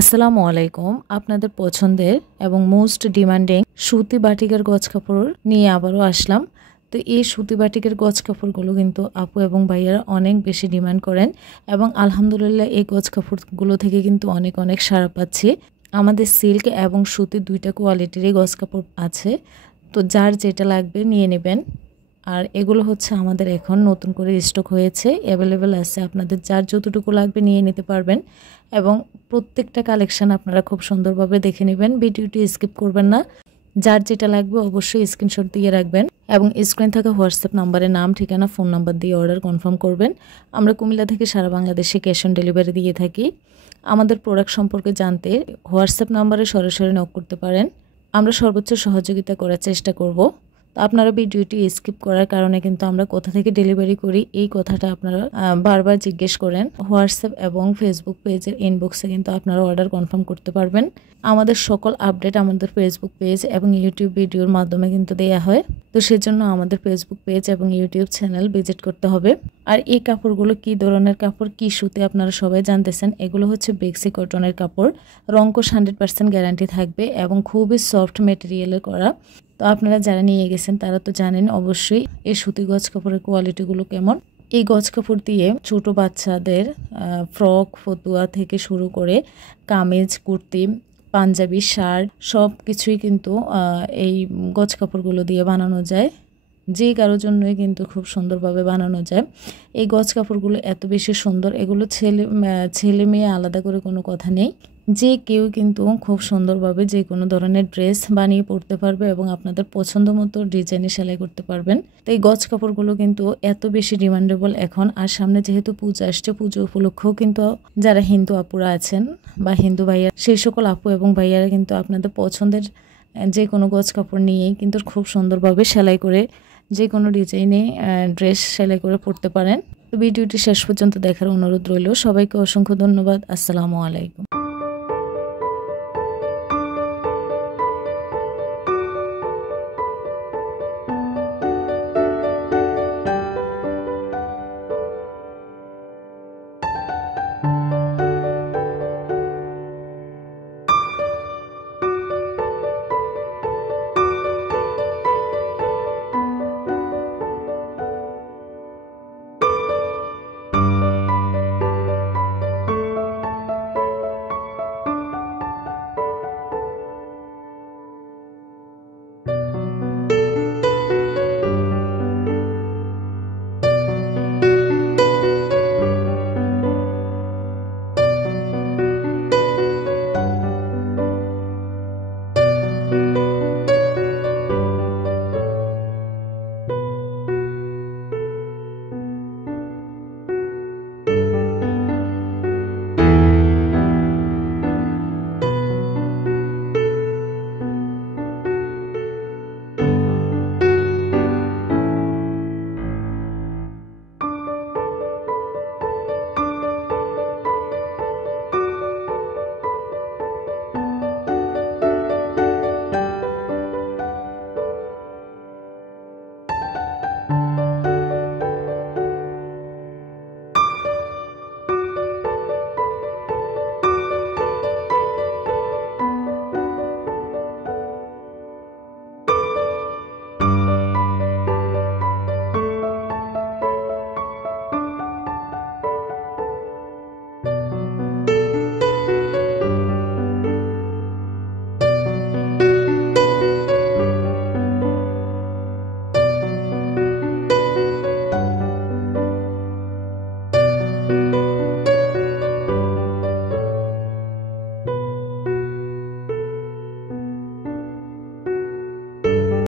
আসসালামু আলাইকুম। আপনাদের পছন্দের এবং মোস্ট ডিমান্ডিং সুতি বাটিকের গজ কাপড় নিয়ে আবারও আসলাম। তো এই সুতি বাটিকের গজ কাপড়গুলো কিন্তু আপু এবং ভাইয়ারা অনেক বেশি ডিমান্ড করেন এবং আলহামদুলিল্লাহ এই গজ কাপড়গুলো থেকে কিন্তু অনেক অনেক সাড়া পাচ্ছি। আমাদের সিল্ক এবং সুতি দুইটা কোয়ালিটিরই গজ কাপড় আছে, তো যার যেটা লাগবে নিয়ে নেবেন। আর এগুলো হচ্ছে আমাদের এখন নতুন করে স্টক হয়েছে, অ্যাভেলেবেল আছে, আপনাদের যার যতটুকু লাগবে নিয়ে নিতে পারবেন এবং প্রত্যেকটা কালেকশান আপনারা খুব সুন্দরভাবে দেখে নেবেন, ভিডিওটি স্কিপ করবেন না। যার যেটা লাগবে অবশ্যই স্ক্রিনশট দিয়ে রাখবেন এবং স্ক্রিন থাকা হোয়াটসঅ্যাপ নাম্বারে নাম, ঠিকানা, ফোন নাম্বার দিয়ে অর্ডার কনফার্ম করবেন। আমরা কুমিল্লা থেকে সারা বাংলাদেশে ক্যাশ অন ডেলিভারি দিয়ে থাকি। আমাদের প্রোডাক্ট সম্পর্কে জানতে হোয়াটসঅ্যাপ নাম্বারে সরাসরি নক করতে পারেন। আমরা সর্বোচ্চ সহযোগিতা করার চেষ্টা করব। তো আপনারা ভিডিওটি স্কিপ করার কারণে কিন্তু আমরা কোথা থেকে ডেলিভারি করি এই কথাটা আপনারা বারবার জিজ্ঞেস করেন। হোয়াটসঅ্যাপ এবং ফেসবুক পেজের ইনবক্সে কিন্তু আপনারা অর্ডার কনফার্ম করতে পারবেন। আমাদের সকল আপডেট আমাদের ফেসবুক পেজ এবং ইউটিউব ভিডিওর মাধ্যমে কিন্তু দেয়া হয়, তো সেজন্য আমাদের ফেসবুক পেজ এবং ইউটিউব চ্যানেল ভিজিট করতে হবে। আর এই কাপড়গুলো কি ধরনের কাপড়, কি সুতে আপনারা সবাই জানতেছেন। এগুলো হচ্ছে বেক্সি কটনের কাপড়, রংকশ 100% গ্যারান্টি থাকবে এবং খুবই সফট মেটেরিয়ালের করা। তো আপনারা যারা নিয়ে গেছেন তারা তো জানেন অবশ্যই এই সুতি গজ কাপড়ের কোয়ালিটিগুলো কেমন। এই গজ কাপড় দিয়ে ছোট বাচ্চাদের ফ্রক, ফতুয়া থেকে শুরু করে কামিজ, কুর্তি, পাঞ্জাবি, শার্ট সব কিছুই কিন্তু এই গজ কাপড়গুলো দিয়ে বানানো যায়। যে কারোর জন্যই কিন্তু খুব সুন্দরভাবে বানানো যায়। এই গজ কাপড়গুলো এত বেশি সুন্দর, এগুলো ছেলে মেয়ে আলাদা করে কোনো কথা নেই, যে কেউ কিন্তু খুব সুন্দরভাবে যে কোনো ধরনের ড্রেস বানিয়ে পরতে পারবে এবং আপনাদের পছন্দ মতো ডিজাইনে সেলাই করতে পারবেন। তো এই গজ কাপড়গুলো কিন্তু এত বেশি ডিমান্ডেবল এখন। আর সামনে যেহেতু পুজো আসছে, পুজো উপলক্ষেও কিন্তু যারা হিন্দু আপুরা আছেন বা হিন্দু ভাইয়া, সেই সকল আপু এবং ভাইয়ারা কিন্তু আপনাদের পছন্দের যে কোনো গজ কাপড় নিয়েই কিন্তু খুব সুন্দরভাবে সেলাই করে যে কোনো ডিজাইনে ড্রেস সেলাই করে পরতে পারেন। তো ভিডিওটি শেষ পর্যন্ত দেখার অনুরোধ রইল। সবাইকে অসংখ্য ধন্যবাদ। আসসালামু আলাইকুম।